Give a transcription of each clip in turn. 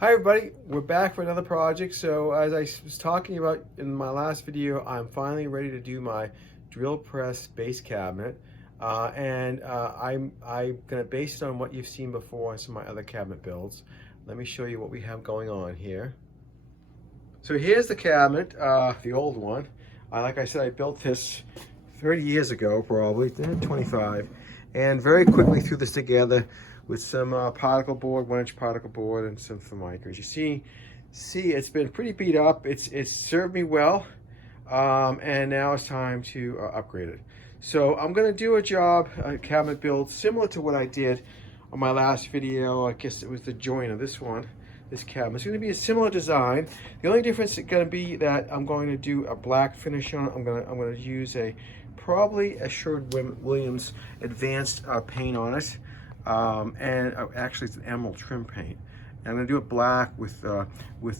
Hi everybody, we're back for another project. So as I was talking about in my last video, I'm finally ready to do my drill press base cabinet. I'm gonna base it on what you've seen before on some of my other cabinet builds. Let me show you what we have going on here. So here's the cabinet, the old one. Like I said, I built this 30 years ago, probably 25, and very quickly threw this together with some particle board, 1-inch particle board, and some Formica. As you see, it's been pretty beat up. It's served me well, and now it's time to upgrade it. So I'm gonna do a cabinet build similar to what I did on my last video. I guess it was the joint of this cabinet. It's going to be a similar design. The only difference is going to be that I'm going to do a black finish on it. I'm going to use probably a Sherwin-Williams advanced paint on it, actually it's an emerald trim paint. And I'm going to do it black with the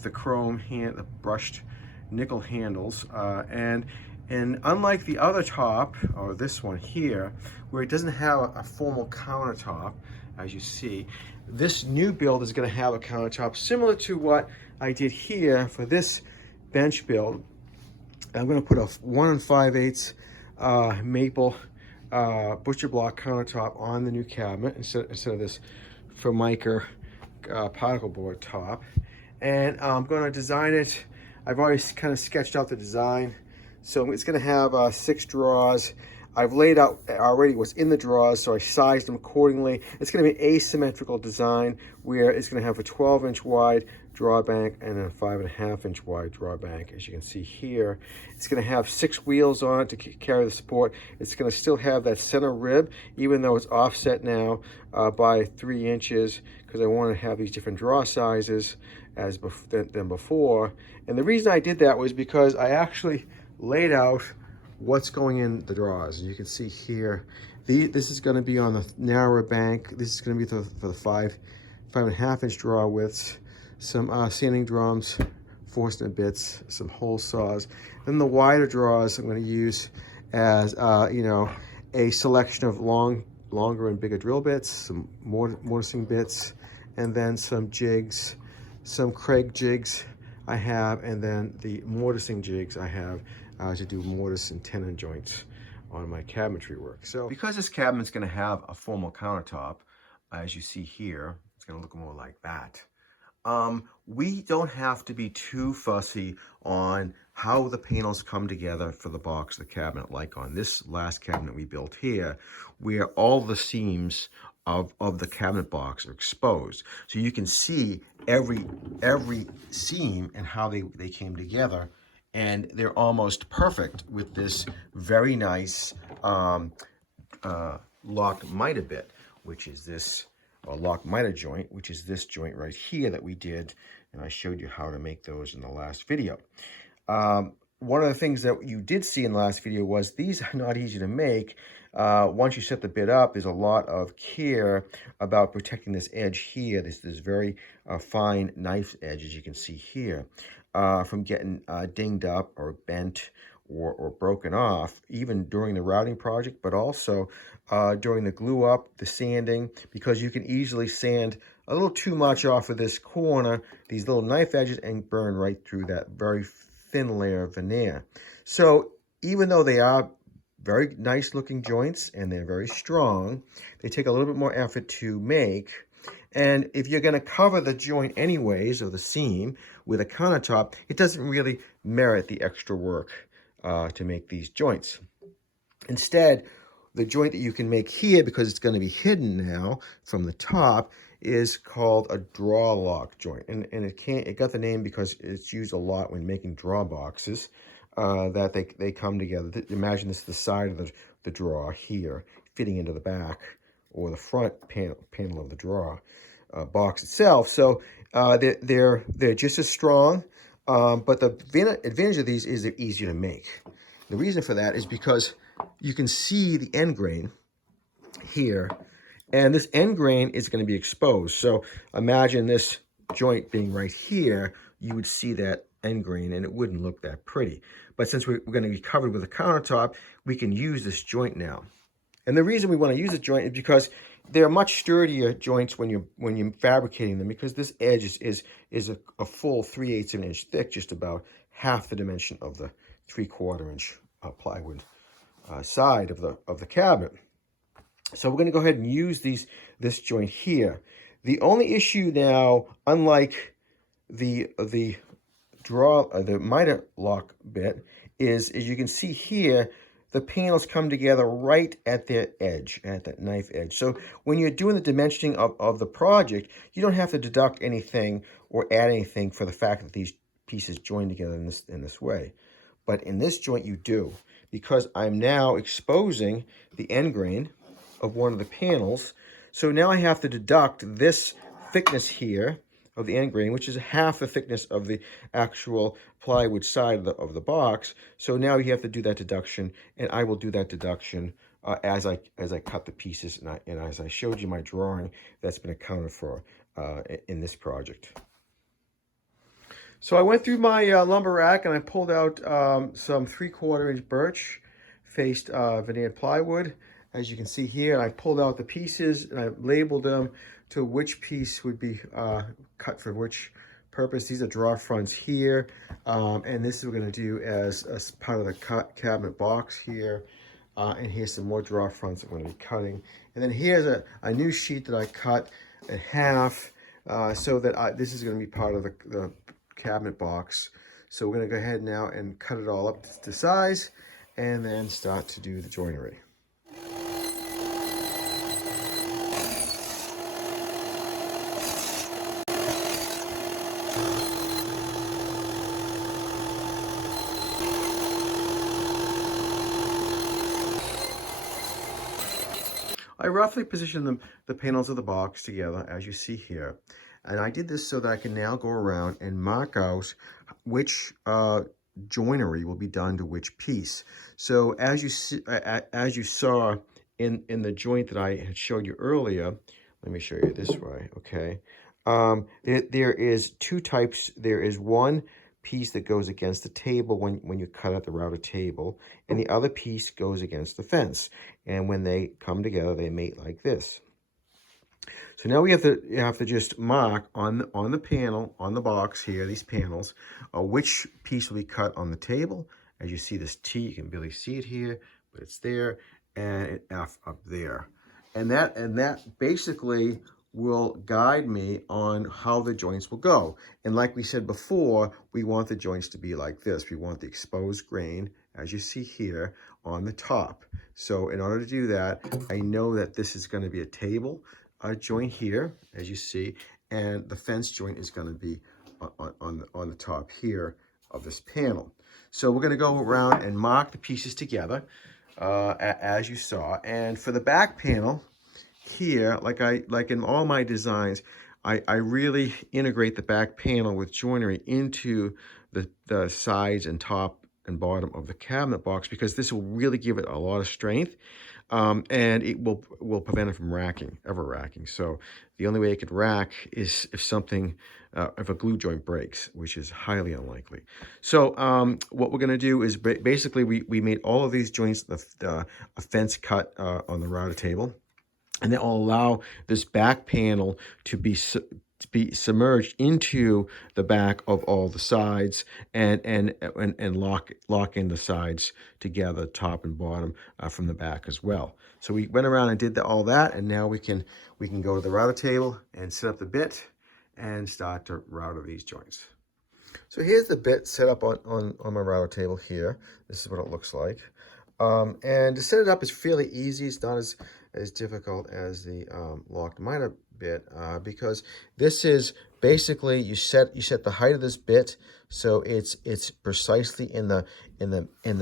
chrome the brushed nickel handles, and unlike the other top, or this one here, where it doesn't have a formal countertop, as you see, this new build is going to have a countertop similar to what I did here for this bench build. I'm going to put a 1 5/8 maple butcher block countertop on the new cabinet instead of this Formica particle board top. And I'm going to design it. I've already kind of sketched out the design. So it's going to have 6 drawers. I've laid out already what's in the drawers, so I sized them accordingly. It's going to be an asymmetrical design where it's going to have a 12-inch wide draw bank and a 5.5-inch wide draw bank. As you can see here, it's going to have 6 wheels on it to carry the support. It's going to still have that center rib, even though it's offset now by 3 inches, because I want to have these different draw sizes than before. And the reason I did that was because I actually laid out what's going in the drawers. You can see here, this is going to be on the narrower bank. This is going to be for the 5.5-inch draw widths, some sanding drums, Forstner bits, some hole saws. Then the wider drawers I'm going to use as a selection of longer and bigger drill bits, some mortising bits, and then some jigs, some Craig jigs I have, and then the mortising jigs I have to do mortise and tenon joints on my cabinetry work. So because this cabinet's going to have a formal countertop, as you see here, it's going to look more like that. We don't have to be too fussy on how the panels come together for the box of the cabinet, like on this last cabinet we built here, where all the seams of the cabinet box are exposed. So you can see every seam and how they came together, and they're almost perfect with this very nice lock miter bit, which is this, or lock miter joint, which is this joint right here that we did, and I showed you how to make those in the last video. One of the things that you did see in the last video was these are not easy to make. Once you set the bit up, there's a lot of care about protecting this edge here, this very fine knife edge, as you can see here, from getting dinged up or bent or broken off, even during the routing project, but also during the glue up, the sanding, because you can easily sand a little too much off of this corner, these little knife edges, and burn right through that very thin layer of veneer. So even though they are very nice looking joints and they're very strong, they take a little bit more effort to make. And if you're going to cover the joint anyways, or the seam, with a countertop, it doesn't really merit the extra work to make these joints. Instead, the joint that you can make here, because it's going to be hidden now from the top, is called a draw lock joint. And it got the name because it's used a lot when making draw boxes, that they come together. Imagine this is the side of the drawer here, fitting into the back or the front panel of the drawer box itself. So they're just as strong, but the advantage of these is they're easier to make. The reason for that is because you can see the end grain here, and this end grain is going to be exposed. So imagine this joint being right here, you would see that end grain and it wouldn't look that pretty. But since we're going to be covered with a countertop, we can use this joint now. And the reason we want to use this joint is because they're much sturdier joints when you're fabricating them, because this edge is a full 3/8 of an inch thick, just about half the dimension of the 3/4 inch plywood side of the cabinet. So we're going to go ahead and use this joint here. The only issue now, unlike the miter lock bit, is you can see here, the panels come together right at their edge, at that knife edge. So when you're doing the dimensioning of the project, you don't have to deduct anything or add anything for the fact that these pieces join together in this way. But in this joint you do, because I'm now exposing the end grain of one of the panels. So now I have to deduct this thickness here of the end grain, which is half the thickness of the actual plywood side of the box. So now you have to do that deduction, and I will do that deduction as I cut the pieces, and as I showed you my drawing, that's been accounted for in this project. So I went through my lumber rack and I pulled out some 3/4 inch birch faced veneered plywood. As you can see here, I pulled out the pieces and I labeled them to which piece would be cut for which purpose. These are draw fronts here, and this is what we're going to do as part of the cabinet box here. And here's some more draw fronts that I'm going to be cutting. And then here's a new sheet that I cut in half, so that this is going to be part of the cabinet box. So we're going to go ahead now and cut it all up to size, and then start to do the joinery. I roughly positioned the panels of the box together, as you see here. And I did this so that I can now go around and mark out which joinery will be done to which piece. So as you saw in the joint that I had showed you earlier, let me show you this way, okay? There is two types. There is one piece that goes against the table when you cut out the router table, and the other piece goes against the fence. And when they come together, they mate like this. So now you have to just mark on the panel, on the box here, these panels, which piece will be cut on the table. As you see this T, you can barely see it here, but it's there, and an F up there. And that basically will guide me on how the joints will go. And like we said before, we want the joints to be like this. We want the exposed grain, as you see here, on the top. So in order to do that, I know that this is going to be a table joint here, as you see, and the fence joint is going to be on the top here of this panel. So we're going to go around and mark the pieces together, as you saw. And for the back panel here, like in all my designs, I really integrate the back panel with joinery into the sides and top and bottom of the cabinet box, because this will really give it a lot of strength. And it will prevent it from ever racking. So the only way it could rack is if a glue joint breaks, which is highly unlikely. So what we're going to do is basically we made all of these joints a fence cut on the router table, and that will allow this back panel to be submerged into the back of all the sides, and lock in the sides together, top and bottom, from the back as well. So we went around and did all that, and now we can go to the router table and set up the bit and start to router these joints. So here's the bit set up on my router table here. This is what it looks like. And to set it up is fairly easy. It's not as difficult as the locked miter bit, because this is basically you set the height of this bit so it's precisely in the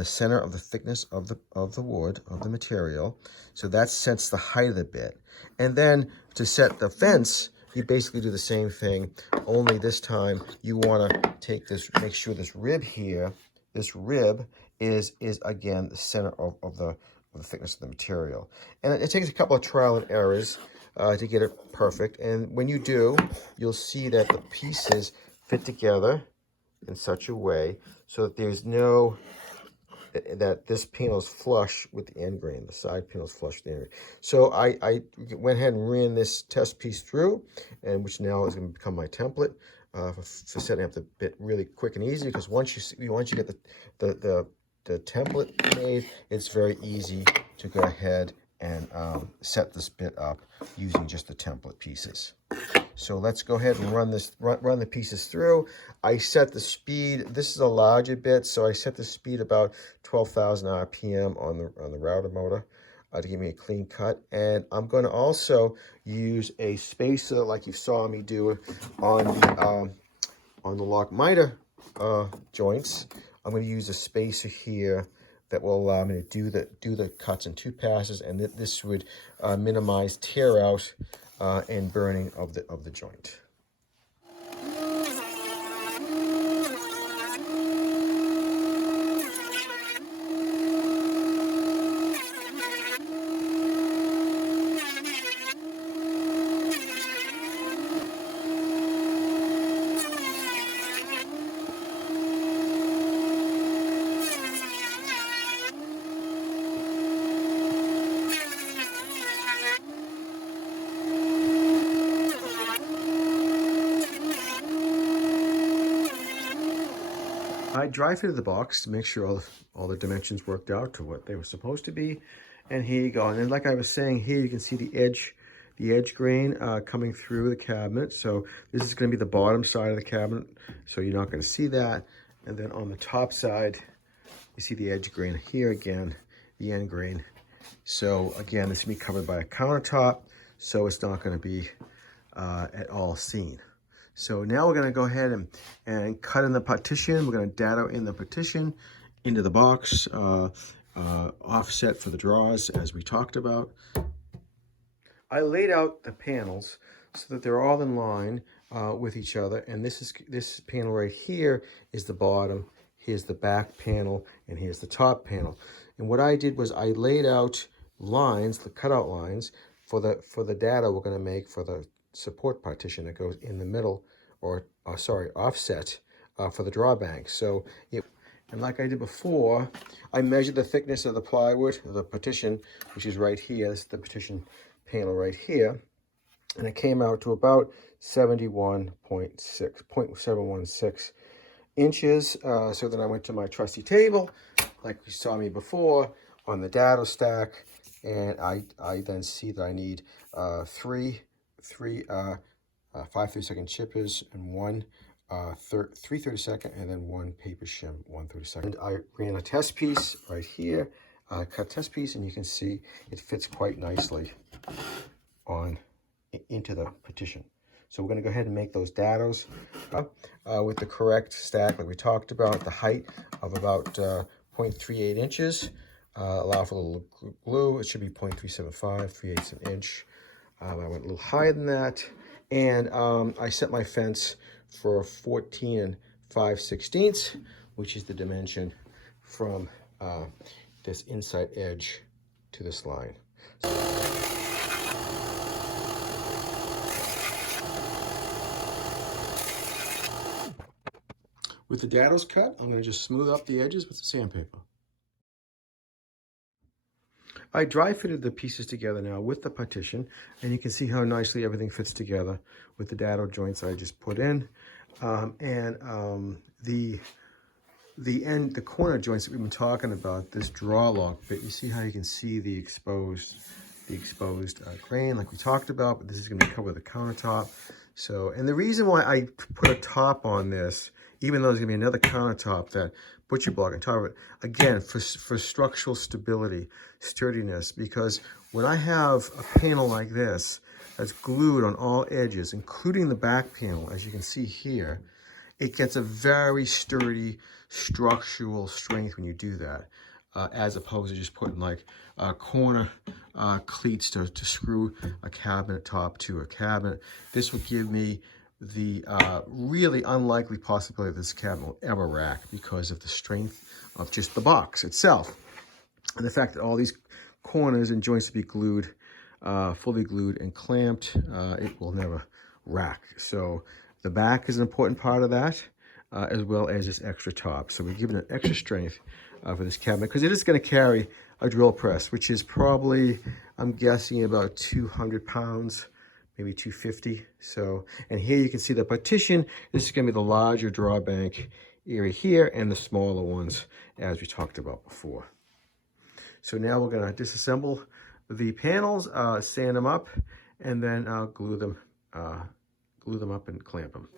center of the thickness of the wood, of the material. So that sets the height of the bit. And then to set the fence, you basically do the same thing, only this time you want to take this, make sure this rib here, this rib is again the center of the thickness of the material. And it takes a couple of trial and errors to get it perfect. And when you do, you'll see that the pieces fit together in such a way so that there's no that this panel is flush with the end grain. The side panel is flush with the end grain. So I went ahead and ran this test piece through, and which now is going to become my template for setting up the bit really quick and easy. Because once you get the template made, it's very easy to go ahead and set this bit up using just the template pieces. So let's go ahead and run the pieces through. I set the speed. This is a larger bit, so I set the speed about 12,000 RPM on the router motor to give me a clean cut. And I'm going to also use a spacer like you saw me do on the lock miter joints. I'm going to use a spacer here that will allow me to do the cuts in 2 passes, and this would minimize tear out and burning of the joint. I dry fitted the box to make sure all the dimensions worked out to what they were supposed to be. And here you go. And then like I was saying, here you can see the edge grain coming through the cabinet. So this is going to be the bottom side of the cabinet, so you're not going to see that. And then on the top side, you see the edge grain here again, the end grain. So again, this is going to be covered by a countertop, so it's not going to be at all seen. So now we're going to go ahead and cut in the partition. We're going to dado in the partition into the box, offset for the drawers as we talked about. I laid out the panels so that they're all in line with each other. And this panel right here is the bottom. Here's the back panel, and here's the top panel. And what I did was I laid out lines, the cutout lines, for the dado we're going to make for the support partition that goes in the middle, or offset for the drawbank. So and like I did before, I measured the thickness of the plywood, of the partition, which is right here. This is the partition panel right here, and it came out to about 0.716 inches. So then I went to my trusty table, like you saw me before, on the dado stack, and I then see that I need three 5/32 chippers and one 3/32, and then one paper shim 1/32. And I ran a test piece right here, cut test piece, and you can see it fits quite nicely into the partition. So we're going to go ahead and make those dados with the correct stack that we talked about, the height of about 0.38 inches. Allow for a little glue. It should be 0.375, 3/8 an inch. I went a little higher than that. And I set my fence for 14 5/16, which is the dimension from this inside edge to this line. With the dados cut, I'm going to just smooth up the edges with the sandpaper. I dry fitted the pieces together now with the partition, and you can see how nicely everything fits together with the dado joints I just put in. The corner joints that we've been talking about, this draw lock bit, you see how you can see the exposed grain like we talked about, but this is going to be covered with a countertop. So, and the reason why I put a top on this, even though there's going to be another countertop, that butcher block on top of it, again, for structural stability, sturdiness, because when I have a panel like this that's glued on all edges, including the back panel, as you can see here, it gets a very sturdy structural strength when you do that, as opposed to just putting like corner cleats to screw a cabinet top to a cabinet. This would give me the really unlikely possibility that this cabinet will ever rack because of the strength of just the box itself. And the fact that all these corners and joints will be glued, fully glued and clamped, it will never rack. So the back is an important part of that, as well as this extra top. So we're giving it extra strength for this cabinet, because it is going to carry a drill press, which is probably, I'm guessing, about 200 pounds, maybe 250. So, and here you can see the partition. This is going to be the larger drawbank area here, and the smaller ones, as we talked about before. So now we're going to disassemble the panels, sand them up, and then glue them up and clamp them.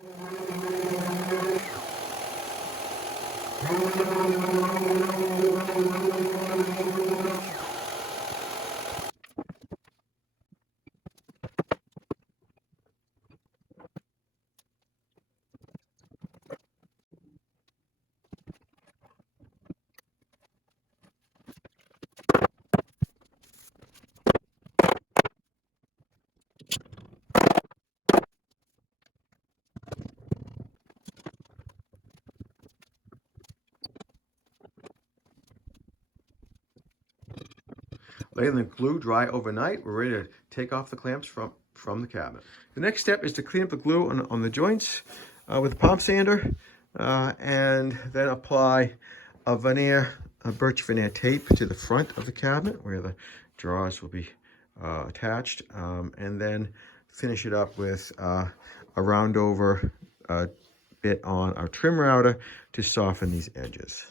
Letting the glue dry overnight, we're ready to take off the clamps from the cabinet. The next step is to clean up the glue on the joints with a palm sander, and then apply a birch veneer tape to the front of the cabinet where the drawers will be attached, and then finish it up with a round over bit on our trim router to soften these edges.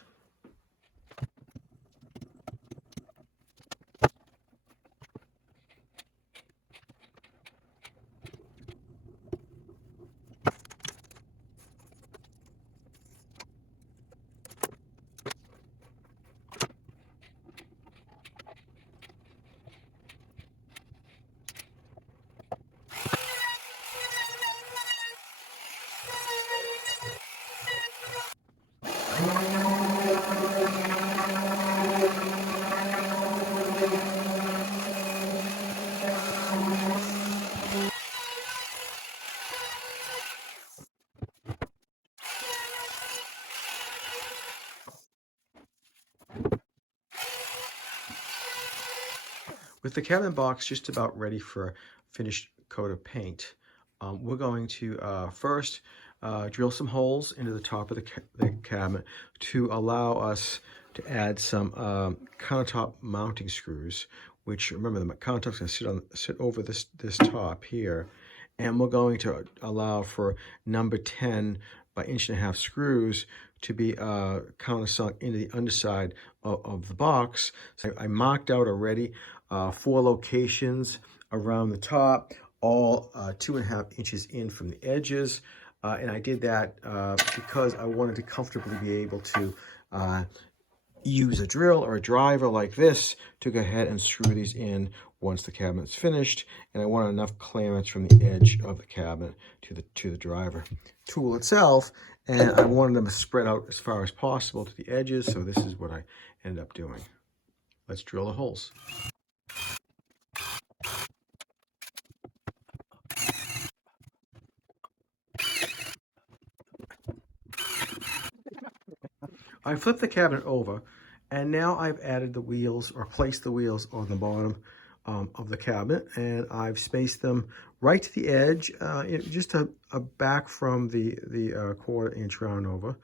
With the cabinet box just about ready for a finished coat of paint, we're going to first drill some holes into the top of the cabinet to allow us to add some countertop mounting screws, which, remember, the countertop's going to sit over this top here, and we're going to allow for number 10 by 1.5 inch screws to be countersunk into the underside of the box. So I marked out already 4 locations around the top, all 2.5 inches in from the edges. And I did that because I wanted to comfortably be able to use a drill or a driver like this to go ahead and screw these in once the cabinet's finished. And I wanted enough clearance from the edge of the cabinet to the driver tool itself. And I wanted them to spread out as far as possible to the edges. So this is what I ended up doing. Let's drill the holes. I flipped the cabinet over, and now I've added the wheels, or placed the wheels on the bottom of the cabinet, and I've spaced them right to the edge, just a back from the 1/4 inch round over.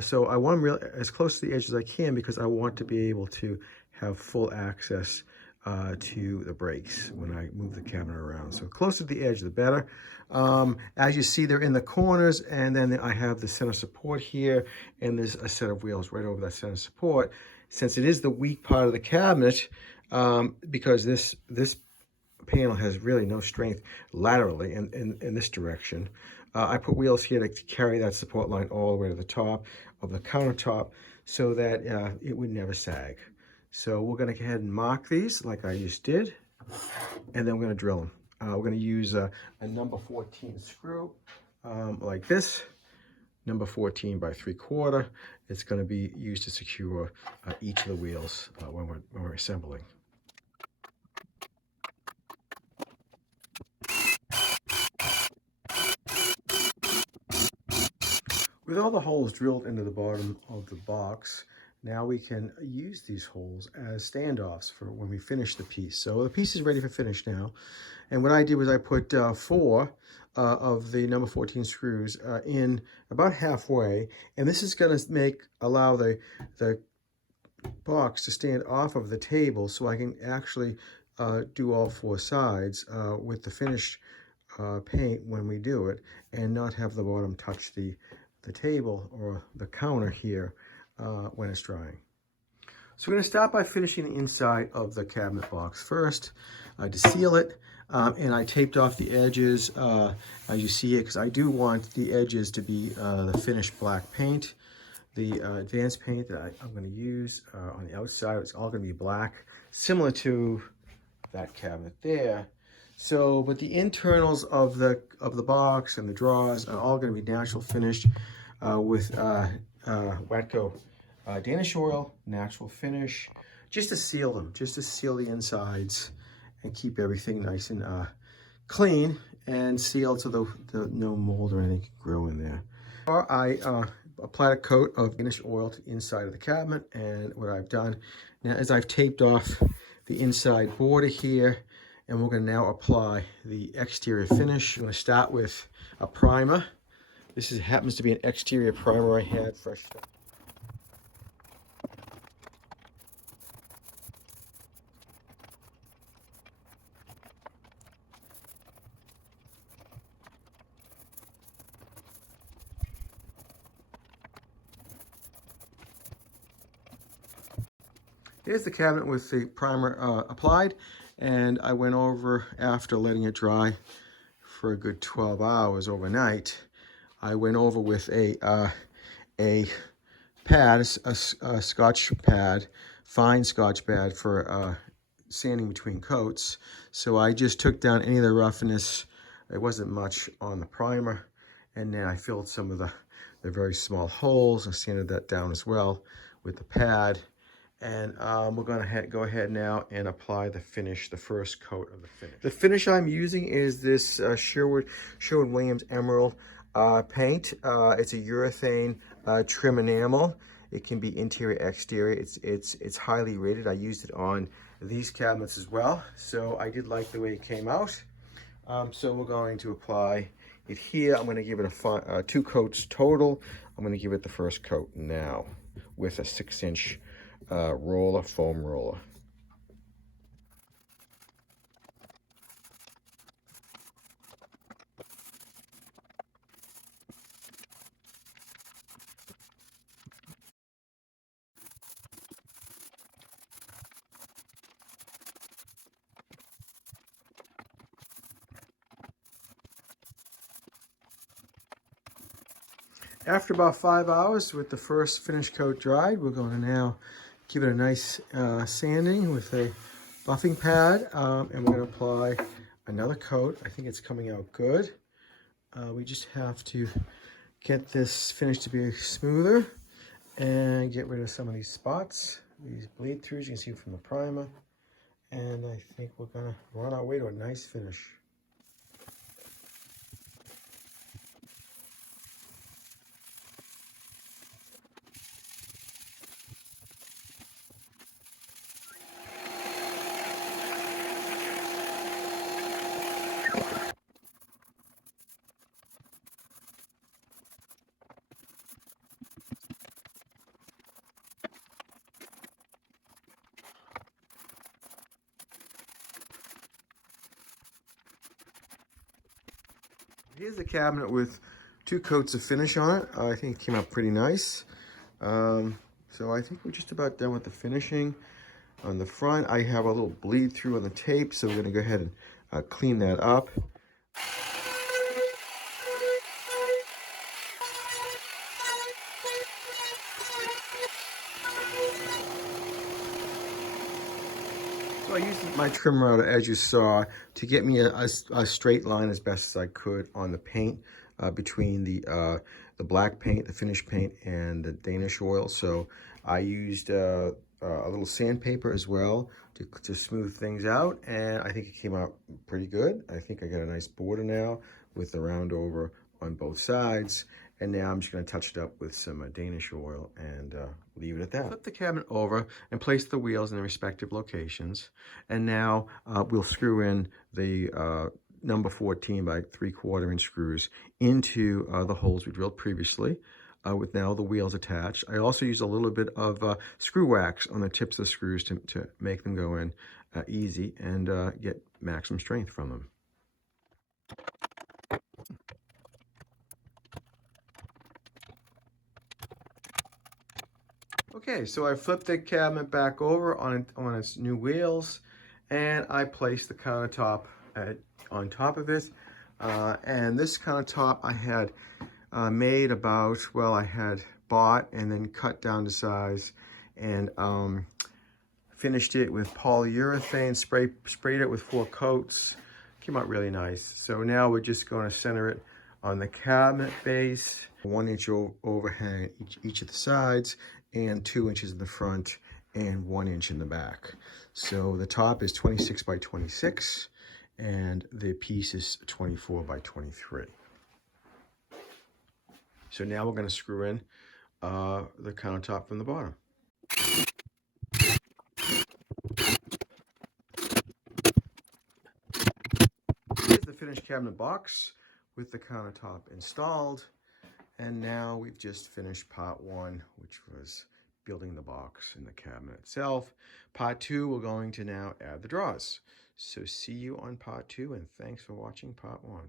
So I want them as close to the edge as I can, because I want to be able to have full access to the brakes when I move the cabinet around. So closer to the edge, the better. As you see, they're in the corners, and then I have the center support here, and there's a set of wheels right over that center support. Since it is the weak part of the cabinet, because this panel has really no strength laterally in this direction, I put wheels here to carry that support line all the way to the top of the countertop so that it would never sag. So we're going to go ahead and mark these like I just did, and then we're going to drill them. We're going to use a number 14 screw like this, number 14 by 3/4. It's going to be used to secure each of the wheels when we're assembling. With all the holes drilled into the bottom of the box, now we can use these holes as standoffs for when we finish the piece. So the piece is ready for finish now. And what I did was I put 4 of the number 14 screws in about halfway. And this is going to allow the box to stand off of the table so I can actually do all four sides with the finished paint when we do it, and not have the bottom touch the table or the counter here when it's drying. So we're going to start by finishing the inside of the cabinet box first to seal it. And I taped off the edges as you see it, because I do want the edges to be the finished black paint. The advanced paint that I'm going to use on the outside, it's all going to be black, similar to that cabinet there. So, but the internals of the box and the drawers are all going to be natural finish with Watco Danish oil, natural finish, just to seal them, just to seal the insides and keep everything nice and clean and sealed so the no mold or anything can grow in there. I applied a coat of Danish oil to the inside of the cabinet, and what I've done now is I've taped off the inside border here, and we're going to now apply the exterior finish. I'm going to start with a primer. This happens to be an exterior primer I had fresh. Here's the cabinet with the primer applied, and I went over, after letting it dry for a good 12 hours overnight, I went over with a pad, a Scotch pad, fine Scotch pad for sanding between coats. So I just took down any of the roughness. It wasn't much on the primer, and then I filled some of the very small holes and sanded that down as well with the pad. And we're going to go ahead now and apply the finish, the first coat of the finish. The finish I'm using is this Sherwin-Williams Emerald paint. It's a urethane trim enamel. It can be interior, exterior. It's highly rated. I used it on these cabinets as well, so I did like the way it came out. So we're going to apply it here. I'm going to give it 2 coats total. I'm going to give it the first coat now with a 6-inch roller, foam roller. After about 5 hours with the first finish coat dried, we're going to now give it a nice sanding with a buffing pad, and we're going to apply another coat. I think it's coming out good. We just have to get this finish to be smoother and get rid of some of these spots, these bleed throughs you can see from the primer. And I think we're going to run our way to a nice finish. Here's the cabinet with 2 coats of finish on it. I think it came out pretty nice. So I think we're just about done with the finishing. On the front, I have a little bleed through on the tape, so we're going to go ahead and clean that up. So I used my trim router, as you saw, to get me a straight line as best as I could on the paint between the black paint, the finished paint, and the Danish oil. So I used a little sandpaper as well to smooth things out, and I think it came out pretty good. I think I got a nice border now with the round over on both sides. And now I'm just going to touch it up with some Danish oil and leave it at that. Flip the cabinet over and place the wheels in their respective locations. And now we'll screw in the number 14 by 3/4 inch screws into the holes we drilled previously. with now the wheels attached. I also use a little bit of screw wax on the tips of the screws to make them go in easy and get maximum strength from them. Okay, so I flipped the cabinet back over on its new wheels, and I placed the countertop on top of it. And this countertop I had made about, well, I had bought and then cut down to size, and finished it with polyurethane, sprayed it with 4 coats. Came out really nice. So now we're just going to center it on the cabinet base, 1-inch overhang each of the sides, and 2 inches in the front, and 1 inch in the back. So the top is 26 by 26, and the piece is 24 by 23. So now we're going to screw in the countertop from the bottom. Here's the finished cabinet box with the countertop installed. And now we've just finished part 1, which was building the box and the cabinet itself. Part 2, we're going to now add the drawers. So see you on part 2, and thanks for watching part 1.